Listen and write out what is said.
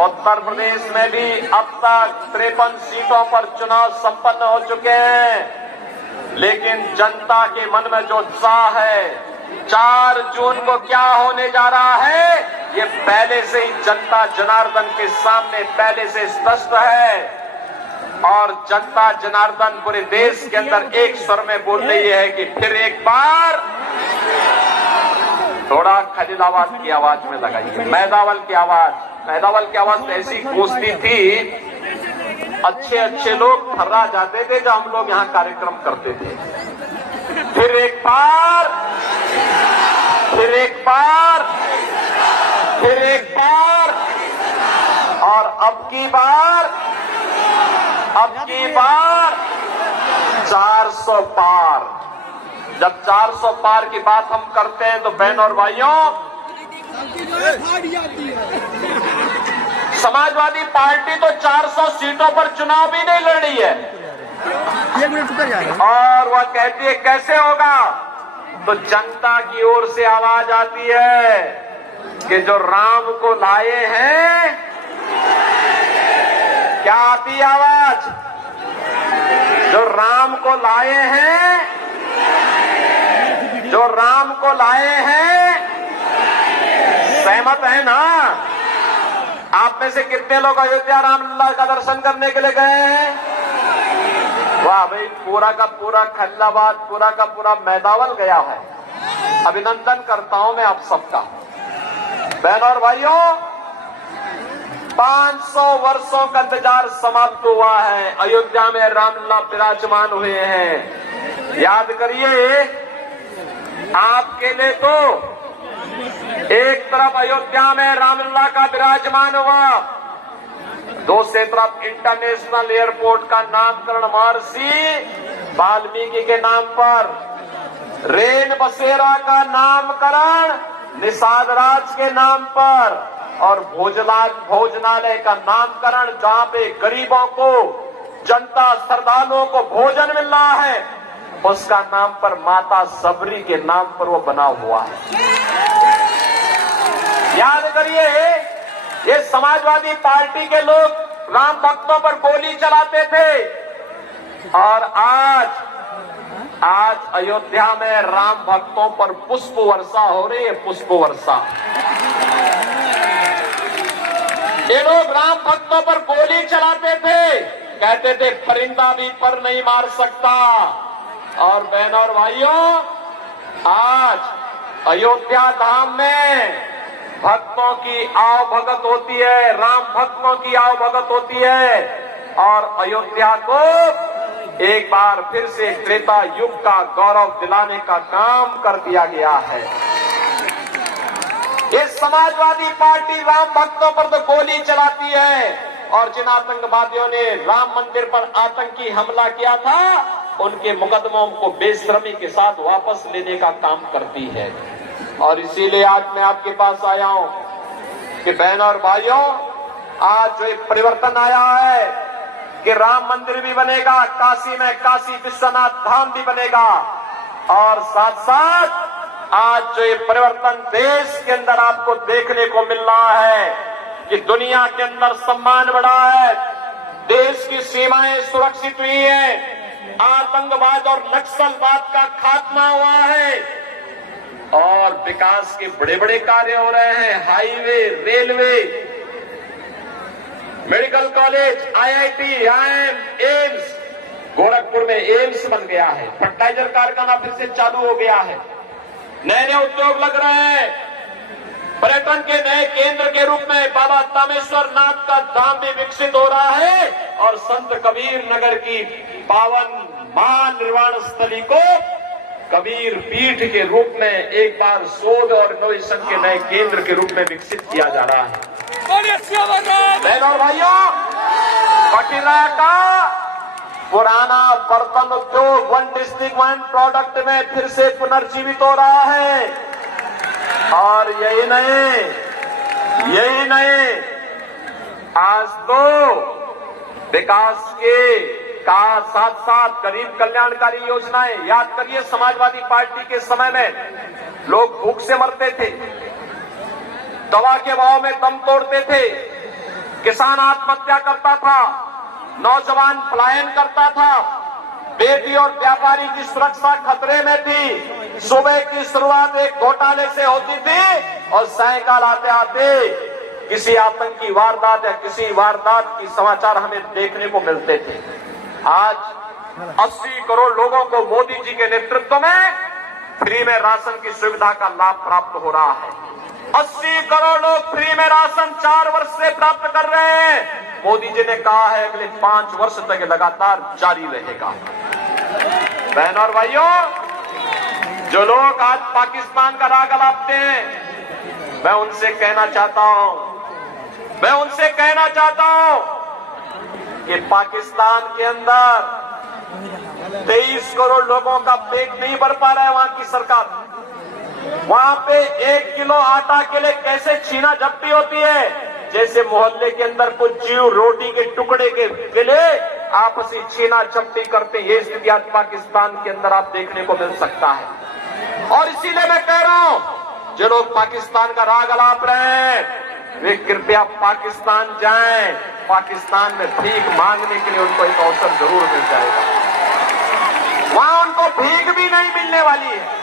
उत्तर प्रदेश में भी अब तक 53 सीटों पर चुनाव संपन्न हो चुके हैं, लेकिन जनता के मन में जो उत्साह है 4 जून को क्या होने जा रहा है, ये पहले से ही जनता जनार्दन के सामने पहले से स्पष्ट है। और जनता जनार्दन पूरे देश के अंदर एक स्वर में बोल रही है कि फिर एक बार थोड़ा खलीलाबाद की आवाज में लगाइए, मैदावल की आवाज तो ऐसी गूंजती थी, अच्छे अच्छे लोग थर्रा जाते थे जब हम लोग यहाँ कार्यक्रम करते थे। फिर एक बार, फिर एक बार, फिर एक बार, और अब की बार 400 पार। जब 400 पार की बात हम करते हैं तो बहनों और भाइयों, समाजवादी पार्टी तो 400 सीटों पर चुनाव भी नहीं लड़ रही है। और वह कहती है कैसे होगा, तो जनता की ओर से आवाज आती है कि जो राम को लाए हैं, क्या आती है आवाज, जो राम को लाए हैं, जो राम को लाए हैं, सहमत है ना? आप में से कितने लोग अयोध्या रामलला का दर्शन करने के लिए गए हैं? वाह भाई, पूरा का पूरा खलीलाबाद, पूरा का पूरा मैदावल गया है। अभिनंदन करता हूं मैं आप सबका। बहनों और भाइयों, 500 वर्षों का इंतजार समाप्त हुआ है। अयोध्या में रामलला विराजमान हुए हैं। याद करिए, आपके लिए तो एक तरफ अयोध्या में रामलला का विराजमान हुआ, दूसरी तरफ इंटरनेशनल एयरपोर्ट का नामकरण महर्षि वाल्मीकि के नाम पर, रेन बसेरा का नामकरण निषाद राज के नाम पर, और भोजनालय का नामकरण जहां पे गरीबों को, जनता श्रद्धालुओं को भोजन मिल रहा है, उसका नाम पर माता सबरी के नाम पर वो बना हुआ है। याद करिए, ये समाजवादी पार्टी के लोग राम भक्तों पर गोली चलाते थे, और आज अयोध्या में राम भक्तों पर पुष्प वर्षा हो रही है, पुष्प वर्षा। ये लोग राम भक्तों पर गोली चलाते थे, कहते थे परिंदा भी पर नहीं मार सकता। और बहनों और भाइयों, आज अयोध्या धाम में भक्तों की आवभगत होती है, राम भक्तों की आवभगत होती है, और अयोध्या को एक बार फिर से त्रेता युग का गौरव दिलाने का काम कर दिया गया है। ये समाजवादी पार्टी राम भक्तों पर तो गोली चलाती है, और जिन आतंकवादियों ने राम मंदिर पर आतंकी हमला किया था, उनके मुकदमों को बेशर्मी के साथ वापस लेने का काम करती है। और इसीलिए आज मैं आपके पास आया हूं कि बहनों और भाइयों, आज जो एक परिवर्तन आया है कि राम मंदिर भी बनेगा, काशी में काशी विश्वनाथ धाम भी बनेगा, और साथ साथ आज जो ये परिवर्तन देश के अंदर आपको देखने को मिल रहा है कि दुनिया के अंदर सम्मान बढ़ा है, देश की सीमाएं सुरक्षित हुई है, आतंकवाद और नक्सलवाद का खात्मा हुआ है, और विकास के बड़े बड़े कार्य हो रहे हैं। Highway, railway, medical college, IIT, IIM, AIIMS, Gorakhpur में एम्स बन गया है, फर्टिलाइजर कारखाना फिर से चालू हो गया है, नए नए उद्योग लग रहे हैं, पर्यटन के नए केंद्र के रूप में बाबा तामेश्वर नाथ का धाम भी विकसित हो रहा है, और संत कबीर नगर की पावन महानिर्वाण स्थली को कबीर पीठ के रूप में एक बार शोध और इनोवेशन के नए केंद्र के रूप में विकसित किया जा रहा है। बहनों और भाइयों, कटिरा का पुराना बर्तन उद्योग 1 डिस्ट्रिक्ट 1 प्रोडक्ट में फिर से पुनर्जीवित हो रहा है, और यही नहीं, आज तो विकास के साथ साथ गरीब कल्याणकारी योजनाएं। याद करिए, समाजवादी पार्टी के समय में लोग भूख से मरते थे, दवा के भाव में दम तोड़ते थे, किसान आत्महत्या करता था, नौजवान पलायन करता था, बेटी और व्यापारी की सुरक्षा खतरे में थी। सुबह की शुरुआत एक घोटाले से होती थी और सायंकाल आते आते किसी आतंकी वारदात या किसी वारदात की समाचार हमें देखने को मिलते थे। आज 80 करोड़ लोगों को मोदी जी के नेतृत्व में फ्री में राशन की सुविधा का लाभ प्राप्त हो रहा है। 80 करोड़ लोग फ्री में राशन 4 वर्ष से प्राप्त कर रहे हैं। मोदी जी ने कहा है अगले 5 वर्ष तक लगातार जारी रहेगा। बहनों और भाइयों, जो लोग आज पाकिस्तान का राग अलापते हैं, मैं उनसे कहना चाहता हूं कि पाकिस्तान के अंदर 23 करोड़ लोगों का पेट नहीं भर पा रहा है। वहां की सरकार, वहां पे 1 किलो आटा के लिए कैसे छीना झपटी होती है, जैसे मोहल्ले के अंदर कुछ जीव रोटी के टुकड़े के लिए आपसी छीना झपटी करते हैं। ये स्थिति आज पाकिस्तान के अंदर आप देखने को मिल सकता है। और इसीलिए मैं कह रहा हूं, जो लोग पाकिस्तान का राग अलाप रहे हैं, वे कृपया पाकिस्तान जाएं। पाकिस्तान में भीख मांगने के लिए उनको एक अवसर जरूर मिल जाएगा। वहां उनको भीख भी नहीं मिलने वाली है।